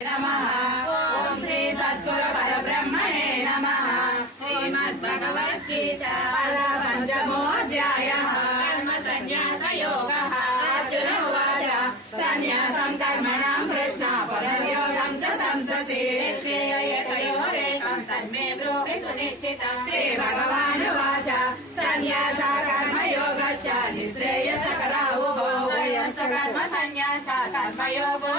నమః ఓం శ్రీ సద్గురు పరబ్రహ్మణే నమః శ్రీమద్భగవద్గీత పంచమోऽధ్యాయः కర్మ సన్యాస యోగः అర్జున ఉవాచ సన్యాసం కర్మణాం కృష్ణ పునర్యోగం చ సంససి శ్రేయతయోరేకం తన్మే బ్రూహి సునిశ్చితం శ్రీ భగవానువాచ సన్యాస కర్మయోగచ్చ నిశ్రేయసకరా ఉభో కర్మ సన్యాస కర్మయోగో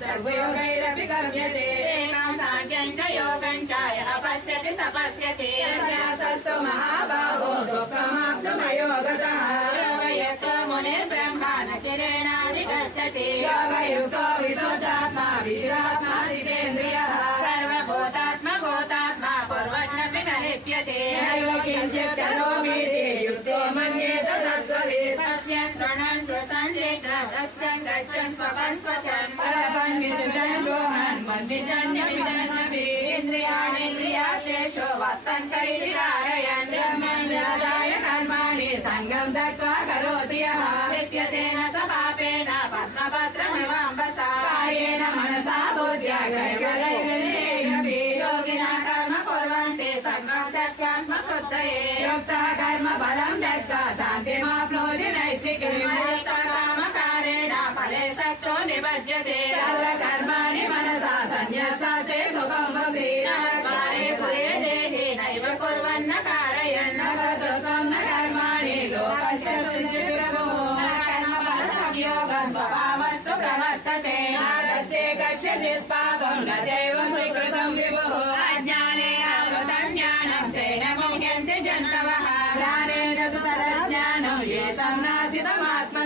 సర్వయోగైరపి గమ్యతే. సాంఖ్యం చ యోగం చ యః పశ్యతి స పశ్యతి సన్యాసస్తు మహాబాహో దుఃఖమాప్తుమయోగతः. యోగయుక్తో विजयति योगयुक्तो विशुद्धात्मा विद्यात्मा जितेन्द्रियः सर्वभूतात्मा भूतात्मा युक्तो मन्येत तत्त्ववेत् शृणन् श्वसन् स्वपन् स्वसन् परपन् विसृजन् गृहन् वर्तन्त इति కర్మ కుర్వంతి సంగం చక్రాత్మ శుద్ధయే యుక్తः కర్మ ఫలం ఫలే సక్తో నిబధ్యతే సర్వకర్మాణి మనసా సన్యాసాస్తే సుఖం వసి. నమస్కారే పురే దేహి నైవ కుర్వన్న కారయన్న నరదుర్గం న కర్మాణి లోకస్య సుచితిర్భుః స్వభావస్తు ప్రవర్తతే. నాదత్తే కస్యచిత్ పాపం న చైవ స్వీకృతం విభుః అజ్ఞానే ఆవృతం జ్ఞానం తేన మోహ్యంతి జంతవః జ్ఞానేన తు తదజ్ఞానం येषां నాసితమాత్మనः తేషామాదిత్యవజ్ఞానం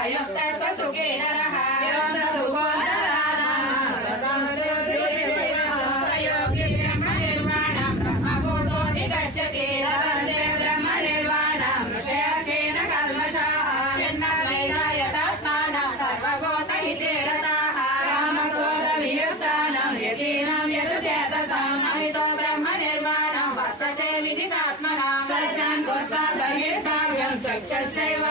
संयुक्तस्य सुखेन नरः सुखो Say what?